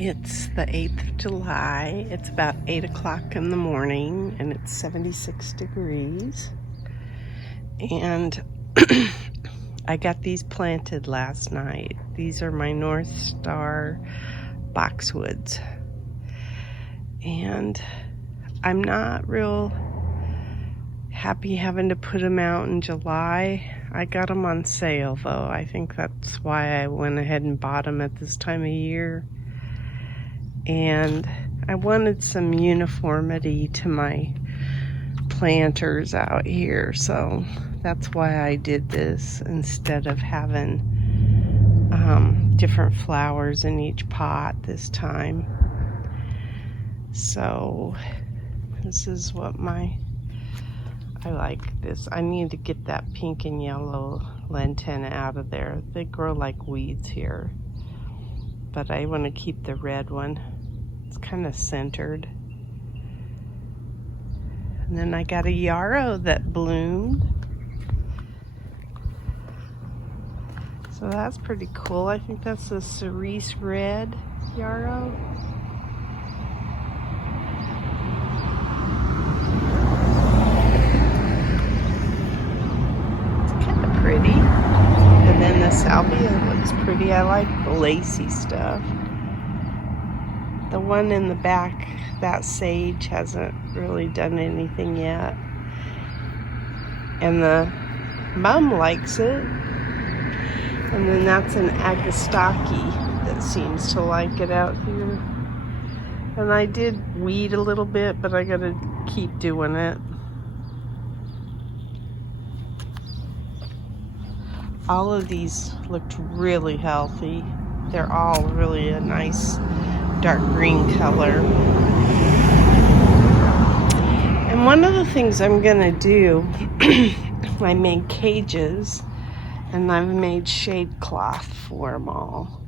It's the 8th of July. It's about 8 o'clock in the morning and it's 76 degrees. And I got these planted last night. These are my North Star boxwoods. And I'm not real happy having to put them out in July. I got them on sale though. I think that's why I went ahead and bought them at this time of year. And I wanted some uniformity to my planters out here, so that's why I did this instead of having different flowers in each pot this time. So this is what I like this. I need to get that pink and yellow lantana out of there. They grow like weeds here, but I want to keep the red one. It's kind of centered. And then I got a yarrow that bloomed. So that's pretty cool. I think that's a cerise red yarrow. It's kind of pretty. And then the salvia looks pretty. I like the lacy stuff. The one in the back, that sage, hasn't really done anything yet. And the mum likes it. And then that's an agastaki that seems to like it out here. And I did weed a little bit, but I gotta keep doing it. All of these looked really healthy. They're all really a nice dark green color. And one of the things I'm gonna do, I made cages and I've made shade cloth for them all.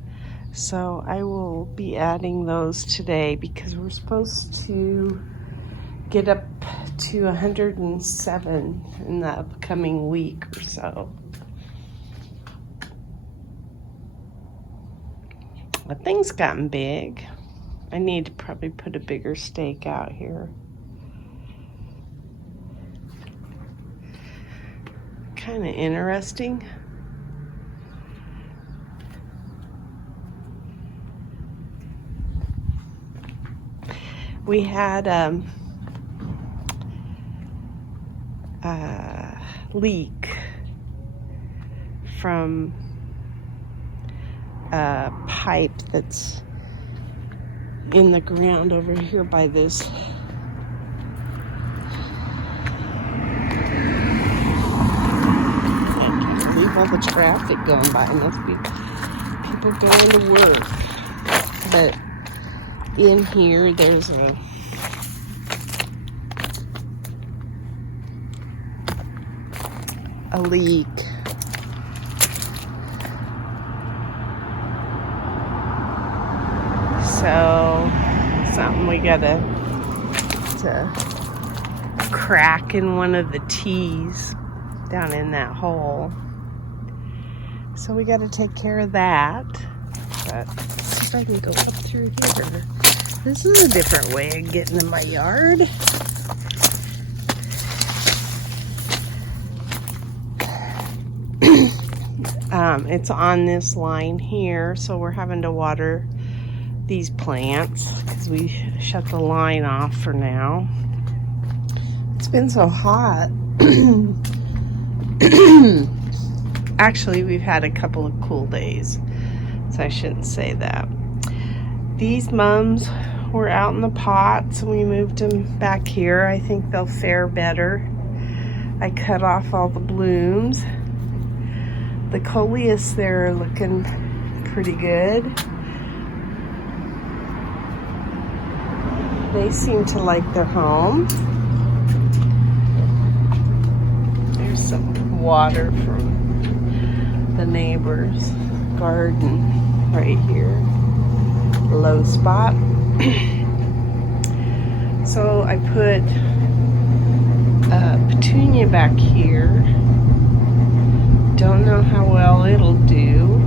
So I will be adding those today because we're supposed to get up to 107 in the upcoming week or so. But things gotten big. I need to probably put a bigger stake out here. Kind of interesting. We had a leak from a pipe that's in the ground over here by this I can't believe all the traffic going by. Must be people going to work. But in here there's a leak. So something we gotta crack in one of the T's down in that hole. So we gotta take care of that. But let's see if I can go up through here. This is a different way of getting in my yard. It's on this line here, so we're having to water these plants because we shut the line off for now. It's been so hot. Actually, we've had a couple of cool days, so I shouldn't say that. These mums were out in the pots and we moved them back here. I think they'll fare better. I cut off all the blooms. The coleus there are looking pretty good. They seem to like their home. There's some water from the neighbor's garden right here. Low spot. So I put a petunia back here. Don't know how well it'll do.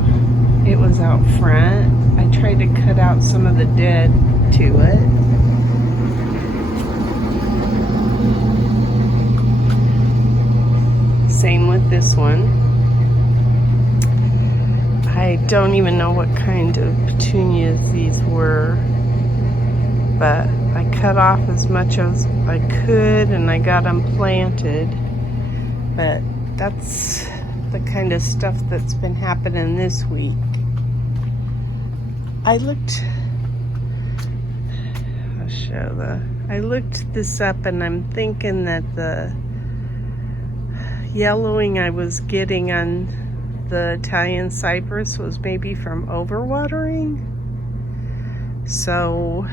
It was out front. I tried to cut out some of the dead to it. Same with this one. I don't even know what kind of petunias these were, but I cut off as much as I could and I got them planted. But that's the kind of stuff that's been happening this week. I looked this up, and I'm thinking that the yellowing I was getting on the Italian cypress was maybe from overwatering. So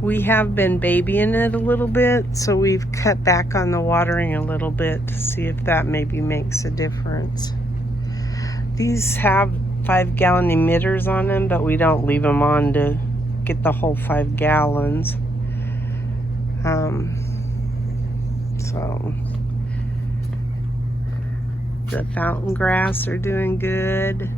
we have been babying it a little bit, so we've cut back on the watering a little bit to see if that maybe makes a difference. These have 5-gallon emitters on them, but we don't leave them on to get the whole 5 gallons. So the fountain grass are doing good.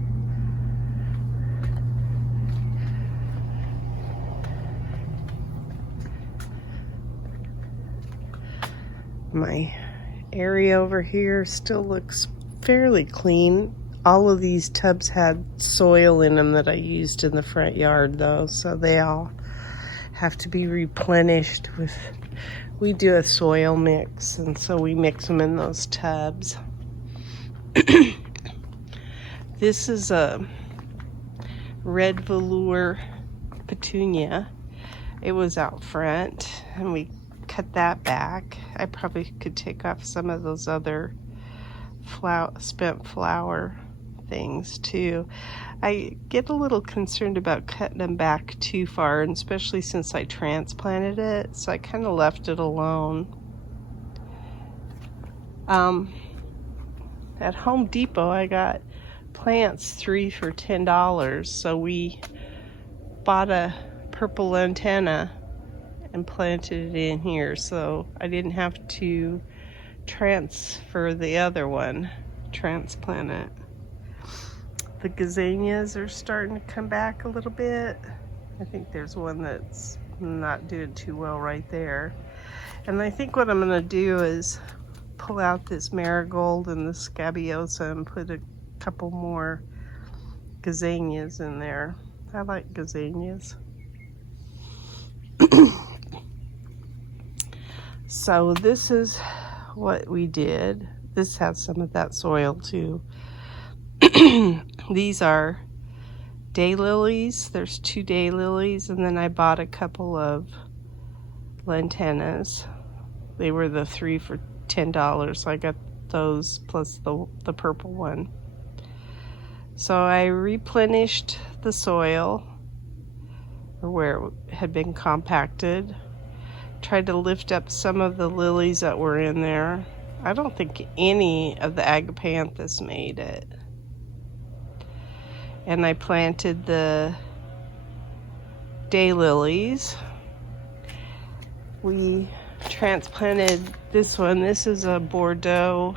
My area over here still looks fairly clean. All of these tubs had soil in them that I used in the front yard though, so they all have to be replenished with, we do a soil mix, and so we mix them in those tubs. This is a red velour petunia. It was out front and we cut that back. I probably could take off some of those other spent flower things too. I get a little concerned about cutting them back too far, and especially since I transplanted it, so I kind of left it alone. At Home Depot I got plants 3 for $10, so we bought a purple antenna and planted it in here, so I didn't have to transfer the other one, transplant it. The gazanias are starting to come back a little bit. I think there's one that's not doing too well right there. And I think what I'm gonna do is pull out this marigold and the scabiosa and put a couple more gazanias in there. I like gazanias. So this is what we did. This has some of that soil too. These are daylilies. There's 2 daylilies, and then I bought a couple of lantanas. They were the 3 for $10, so I got those plus the purple one. So I replenished the soil where it had been compacted. Tried to lift up some of the lilies that were in there. I don't think any of the agapanthus made it. And I planted the daylilies. We transplanted this one. This is a Bordeaux,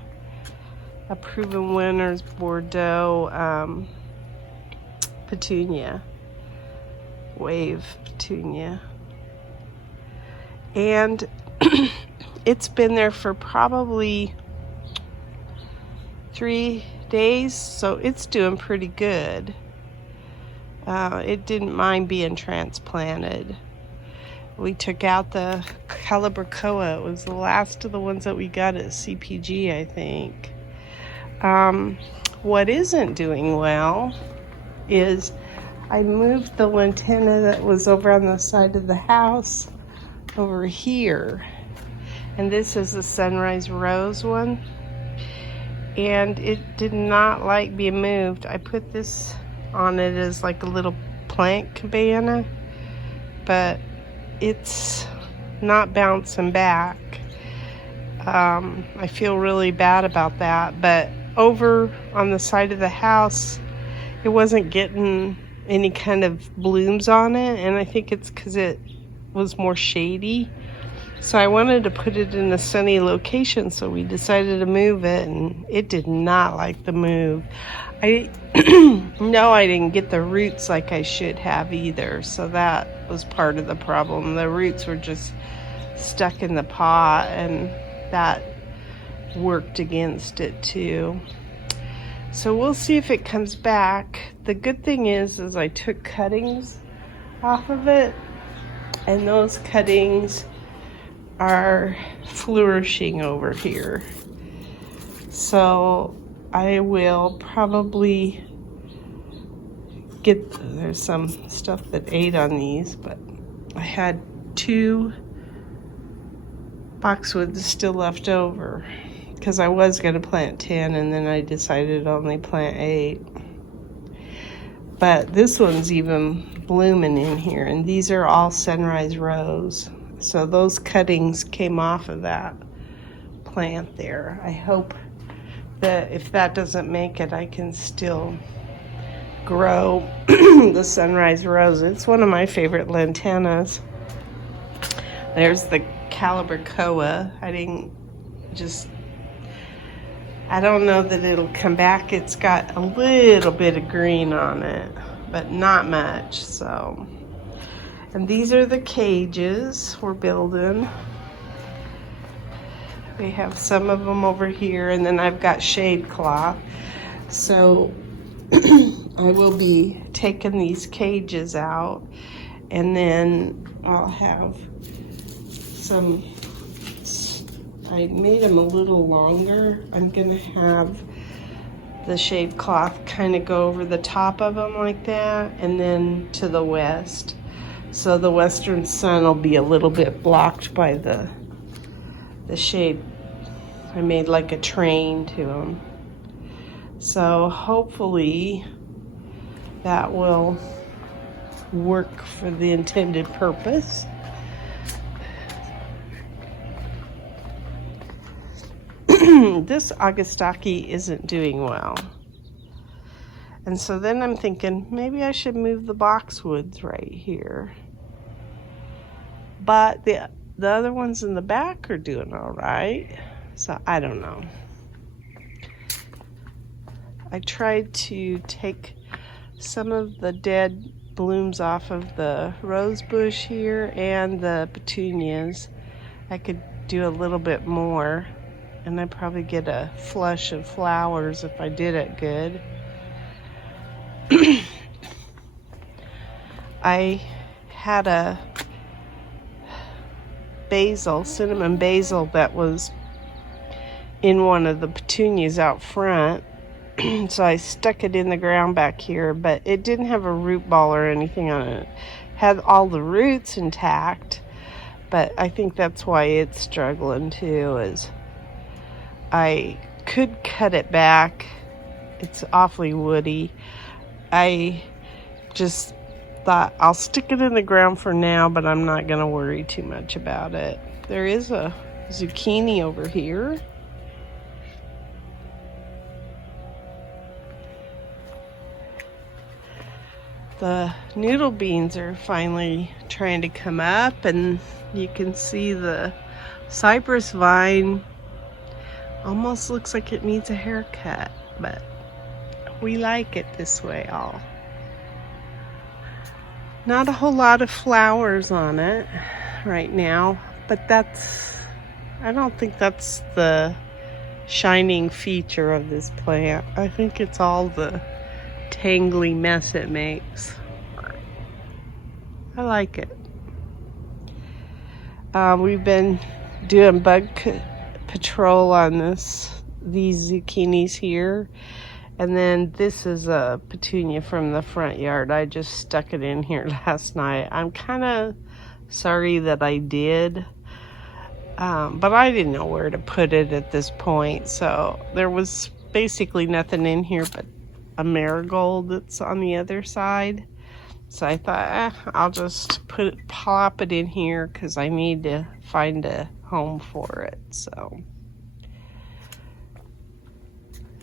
a proven winner's Bordeaux petunia, wave petunia. And it's been there for probably 3 days, so it's doing pretty good. It didn't mind being transplanted. We took out the Calibrachoa. It was the last of the ones that we got at CPG, I think. What isn't doing well is I moved the lantana that was over on the side of the house over here. And this is the Sunrise Rose one. And it did not like being moved. I put this on it as like a little plant cabana, but it's not bouncing back. I feel really bad about that, but over on the side of the house, it wasn't getting any kind of blooms on it, and I think it's because it was more shady. So I wanted to put it in a sunny location, so we decided to move it, and it did not like the move. I know I didn't get the roots like I should have either, so that was part of the problem. The roots were just stuck in the pot, and that worked against it too. So we'll see if it comes back. The good thing is I took cuttings off of it, and those cuttings are flourishing over here. So I will probably there's some stuff that ate on these, but I had 2 boxwoods still left over because I was going to plant 10 and then I decided to only plant 8. But this one's even blooming in here, and these are all sunrise rose. So those cuttings came off of that plant there. I hope that if that doesn't make it, I can still grow the sunrise rose. It's one of my favorite lantanas. There's the calibrachoa. I don't know that it'll come back. It's got a little bit of green on it, but not much. So, and these are the cages we're building. We have some of them over here, and then I've got shade cloth. So I will be taking these cages out, and then I'll have some, I made them a little longer. I'm gonna have the shade cloth kind of go over the top of them like that, and then to the west. So the western sun will be a little bit blocked by the shade. I made like a train to them. So hopefully that will work for the intended purpose. This Augustaki isn't doing well. And so then I'm thinking maybe I should move the boxwoods right here. But the other ones in the back are doing all right. So I don't know. I tried to take some of the dead blooms off of the rose bush here and the petunias. I could do a little bit more, and I'd probably get a flush of flowers if I did it good. I had a cinnamon basil that was in one of the petunias out front. So I stuck it in the ground back here, but it didn't have a root ball or anything on it. Had all the roots intact, but I think that's why it's struggling too, is I could cut it back. It's awfully woody. I just thought I'll stick it in the ground for now, but I'm not going to worry too much about it. There is a zucchini over here. The noodle beans are finally trying to come up, and you can see the cypress vine almost looks like it needs a haircut, but we like it this way all. Not a whole lot of flowers on it right now, but I don't think that's the shining feature of this plant. I think it's all the tangly mess it makes. I like it. We've been doing bug patrol on these zucchinis here, and then this is a petunia from the front yard. I just stuck it in here last night. I'm kind of sorry that I did, but I didn't know where to put it at this point, so there was basically nothing in here but a marigold that's on the other side. So I thought, I'll just plop it in here because I need to find a home for it. So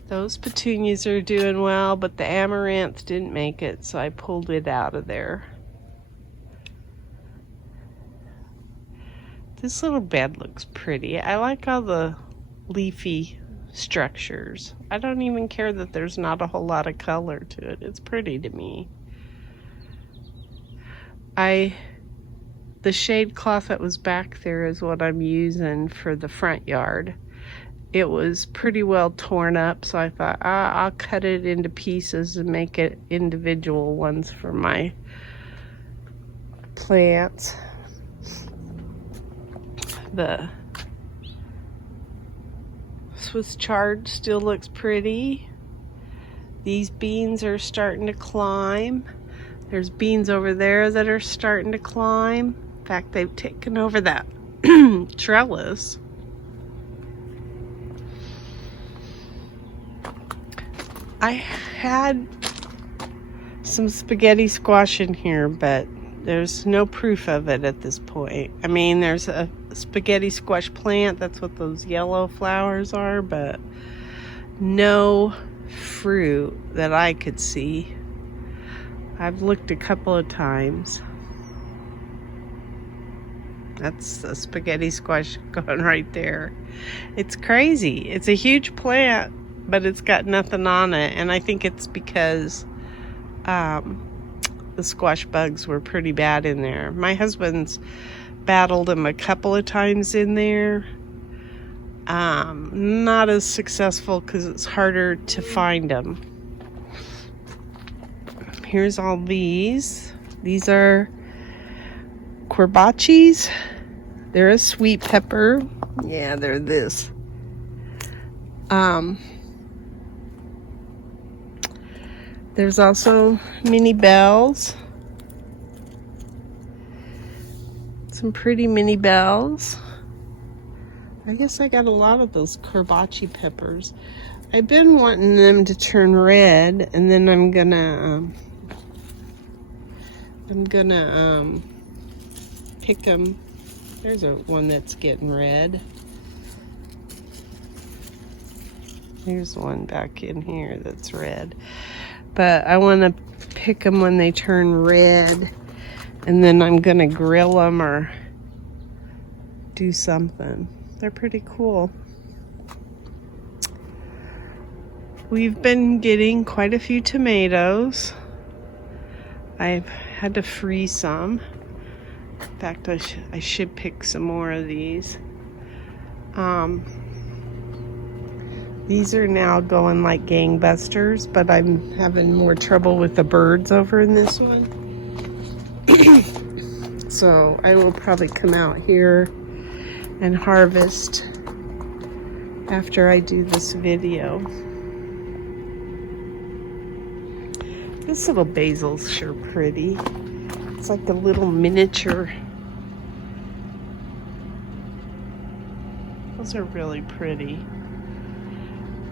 those petunias are doing well, but the amaranth didn't make it, so I pulled it out of there. This little bed looks pretty. I like all the leafy structures. I don't even care that there's not a whole lot of color to it. It's pretty to me. The shade cloth that was back there is what I'm using for the front yard. It was pretty well torn up, so I thought I'll cut it into pieces and make it individual ones for my plants. The Swiss chard still looks pretty. These beans are starting to climb. There's beans over there that are starting to climb. In fact, they've taken over that trellis. I had some spaghetti squash in here, but there's no proof of it at this point. I mean, there's a spaghetti squash plant. That's what those yellow flowers are, but no fruit that I could see. I've looked a couple of times. That's a spaghetti squash going right there. It's crazy. It's a huge plant, but it's got nothing on it. And I think it's because the squash bugs were pretty bad in there. My husband's battled them a couple of times in there. Not as successful because it's harder to find them. Here's all these. These are corbachis. They're a sweet pepper. Yeah, they're this. There's also mini bells. Some pretty mini bells. I guess I got a lot of those corbachi peppers. I've been wanting them to turn red, and then I'm gonna pick them. There's one that's getting red. There's one back in here that's red. But I want to pick them when they turn red, and then I'm gonna grill them or do something. They're pretty cool. We've been getting quite a few tomatoes. I've had to freeze some. In fact, I should pick some more of these. These are now going like gangbusters, but I'm having more trouble with the birds over in this one. So I will probably come out here and harvest after I do this video. This little basil's sure pretty. It's like a little miniature. Those are really pretty.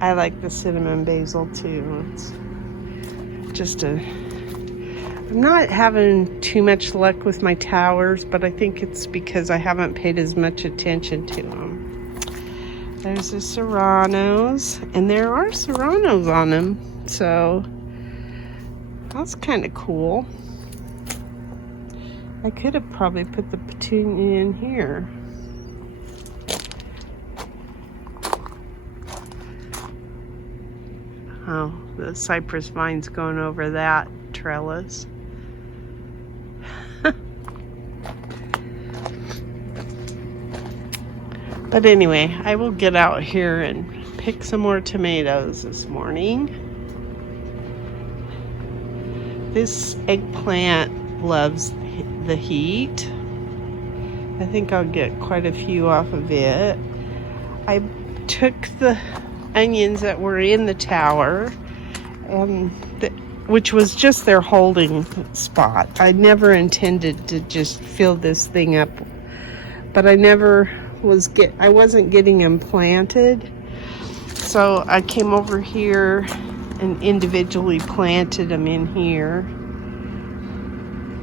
I like the cinnamon basil too. It's just I'm not having too much luck with my towers, but I think it's because I haven't paid as much attention to them. There's the serranos, and there are serranos on them, so that's kind of cool. I could have probably put the petunia in here. Oh, the cypress vine's going over that trellis. But anyway, I will get out here and pick some more tomatoes this morning. This eggplant loves the heat. I think I'll get quite a few off of it. I took the onions that were in the tower, which was just their holding spot. I never intended to just fill this thing up, but I wasn't getting them planted, so I came over here and individually planted them in here.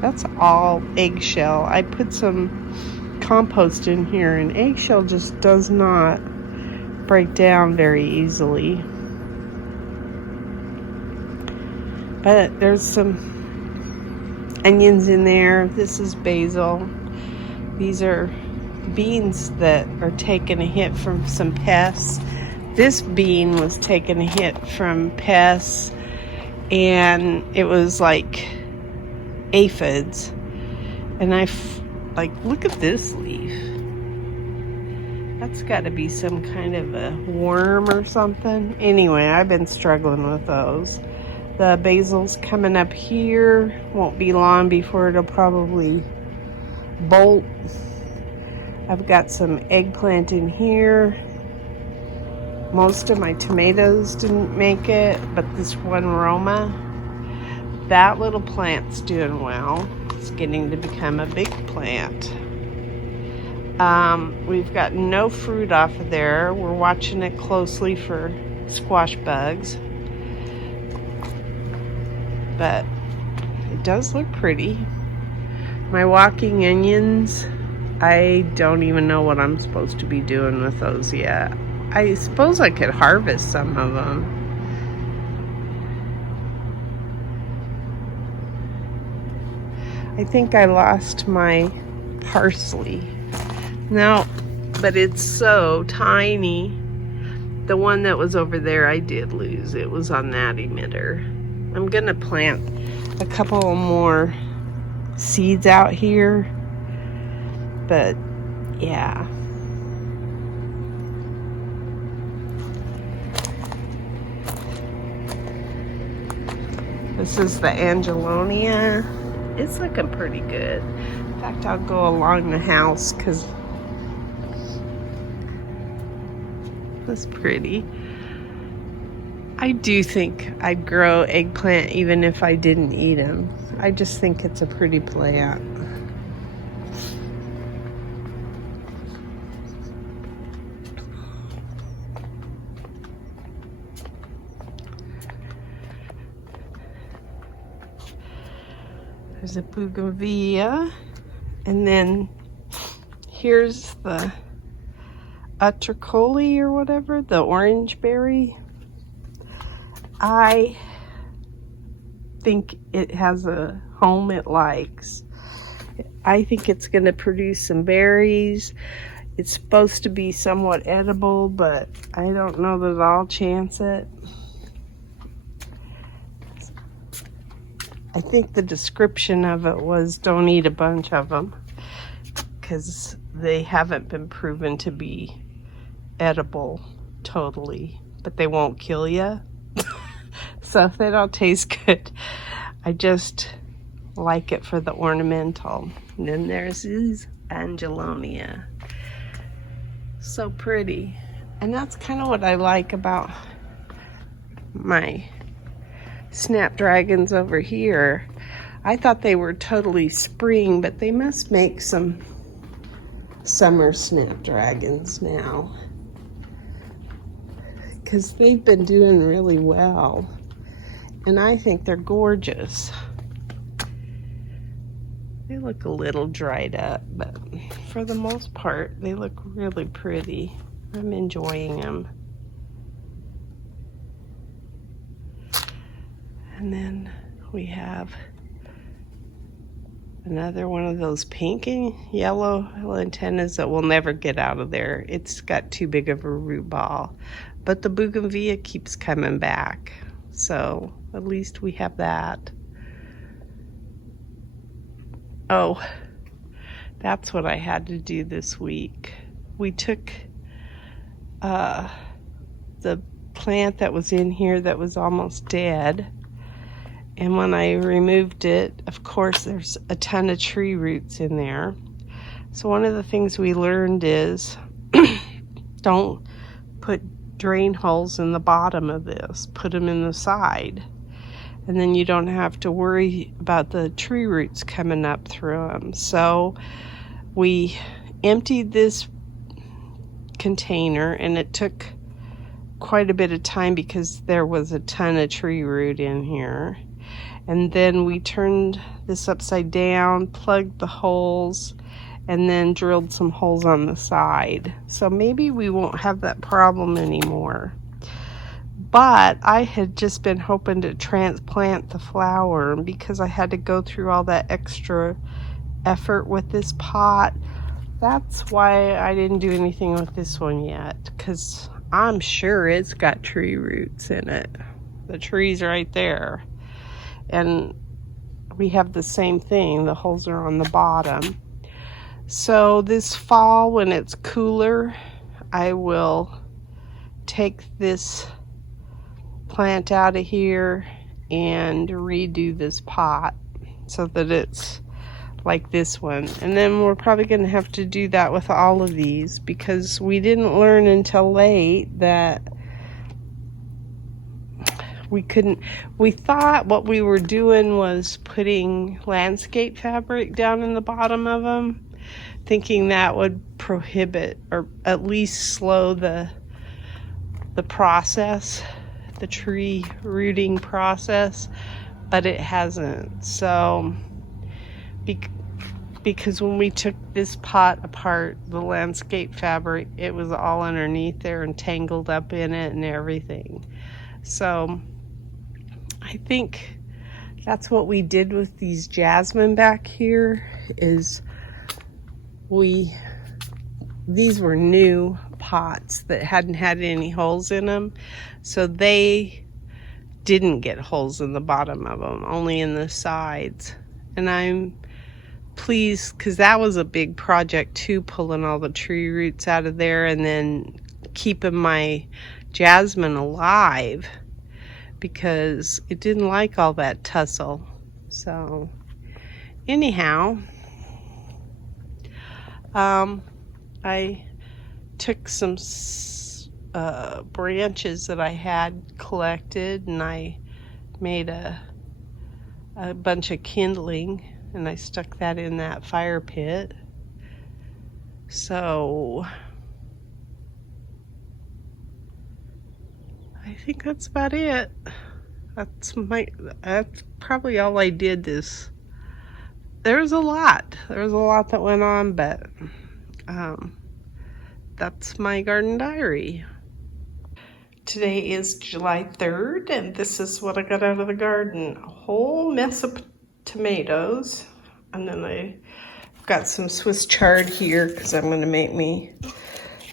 That's all eggshell. I put some compost in here, and eggshell just does not break down very easily. But there's some onions in there. This is basil. These are beans that are taking a hit from some pests. This bean was taking a hit from pests, and it was like aphids. And like, look at this leaf. That's got to be some kind of a worm or something. Anyway, I've been struggling with those. The basil's coming up here. Won't be long before it'll probably bolt. I've got some eggplant in here. Most of my tomatoes didn't make it, but this one Roma, that little plant's doing well. It's getting to become a big plant. We've got no fruit off of there. We're watching it closely for squash bugs. But it does look pretty. My walking onions, I don't even know what I'm supposed to be doing with those yet. I suppose I could harvest some of them. I think I lost my parsley. No, but it's so tiny. The one that was over there I did lose. It was on that emitter. I'm gonna plant a couple more seeds out here, but yeah. This is the Angelonia. It's looking pretty good. In fact, I'll go along the house because it's pretty. I do think I'd grow eggplant even if I didn't eat them. I just think it's a pretty plant. There's a bougainvillea, and then here's the utricoli or whatever, the orange berry. I think it has a home it likes. I think it's going to produce some berries. It's supposed to be somewhat edible, but I don't know that I'll chance it. I think the description of it was don't eat a bunch of them because they haven't been proven to be edible totally, but they won't kill you. So if they don't taste good, I just like it for the ornamental. And then there's this Angelonia. So pretty. And that's kind of what I like about my snapdragons over here. I thought they were totally spring, but they must make some summer snapdragons now, because they've been doing really well, and I think they're gorgeous. They look a little dried up, but for the most part they look really pretty. I'm enjoying them. And then we have another one of those pink and yellow antennas that will never get out of there. It's got too big of a root ball. But the bougainvillea keeps coming back. So at least we have that. Oh, that's what I had to do this week. We took the plant that was in here that was almost dead. And when I removed it, of course, there's a ton of tree roots in there. So one of the things we learned is don't put drain holes in the bottom of this. Put them in the side. And then you don't have to worry about the tree roots coming up through them. So we emptied this container, and it took quite a bit of time because there was a ton of tree root in here. And then we turned this upside down, plugged the holes, and then drilled some holes on the side. So maybe we won't have that problem anymore. But I had just been hoping to transplant the flower, and because I had to go through all that extra effort with this pot, that's why I didn't do anything with this one yet, because I'm sure it's got tree roots in it. The tree's right there. And we have the same thing. The holes are on the bottom. So this fall, when it's cooler, I will take this plant out of here and redo this pot so that it's like this one. And then we're probably going to have to do that with all of these, because we didn't learn until late that we thought what we were doing was putting landscape fabric down in the bottom of them, thinking that would prohibit or at least slow the process, the tree rooting process, but it hasn't. So because when we took this pot apart, the landscape fabric, it was all underneath there and tangled up in it and everything. So I think that's what we did with these jasmine back here. Is these were new pots that hadn't had any holes in them, so they didn't get holes in the bottom of them, only in the sides. And I'm pleased, because that was a big project too, pulling all the tree roots out of there and then keeping my jasmine alive, because it didn't like all that tussle. So anyhow, I took some branches that I had collected, and I made a bunch of kindling, and I stuck that in that fire pit. So I think that's about it. That's probably all I did this. There was a lot that went on, but that's my garden diary. Today is July 3rd, and this is what I got out of the garden. A whole mess of tomatoes, and then I've got some Swiss chard here because I'm going to make me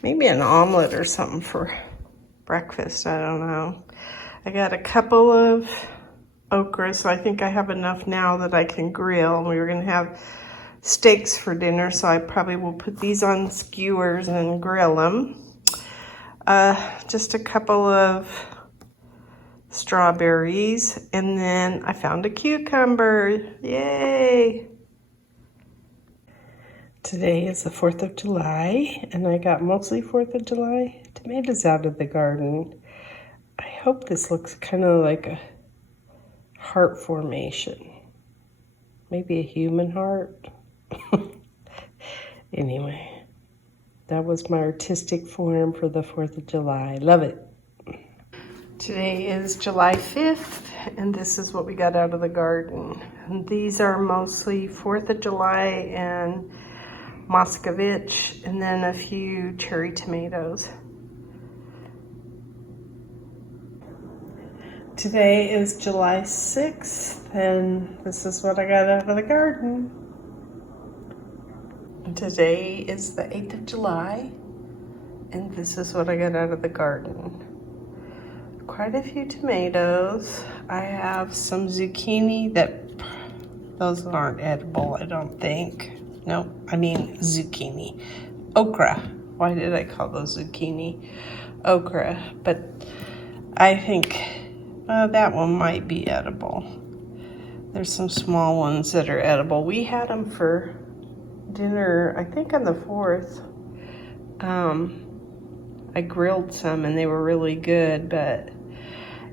maybe an omelet or something for breakfast. I don't know. I got a couple of okra, so I think I have enough now that I can grill. We were going to have steaks for dinner, so I probably will put these on skewers and grill them. Just a couple of strawberries, and then I found a cucumber. Yay! Today is the 4th of July, and I got mostly 4th of July tomatoes out of the garden. I hope this looks kind of like a heart formation. Maybe a human heart. Anyway, that was my artistic form for the 4th of July. Love it. Today is July 5th, and this is what we got out of the garden. And these are mostly 4th of July and Moscovich, and then a few cherry tomatoes. Today is July 6th, and this is what I got out of the garden. Today is the 8th of July, and this is what I got out of the garden. Quite a few tomatoes. I have some zucchini those aren't edible, I don't think. Nope, I mean zucchini. Okra. Why did I call those zucchini? Okra. But I think that one might be edible. There's some small ones that are edible. We had them for dinner, I think on the 4th. I grilled some and they were really good, but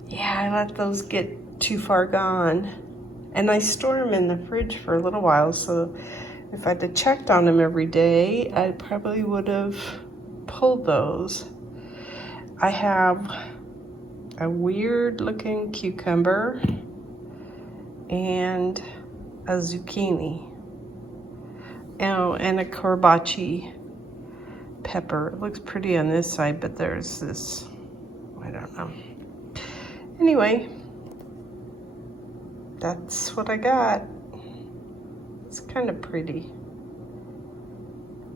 yeah, I let those get too far gone. And I store them in the fridge for a little while, so if I'd have checked on them every day, I probably would have pulled those. I have a weird looking cucumber and a zucchini. Oh, and a corbaci pepper. It looks pretty on this side, but there's this, I don't know. Anyway, that's what I got. It's kind of pretty.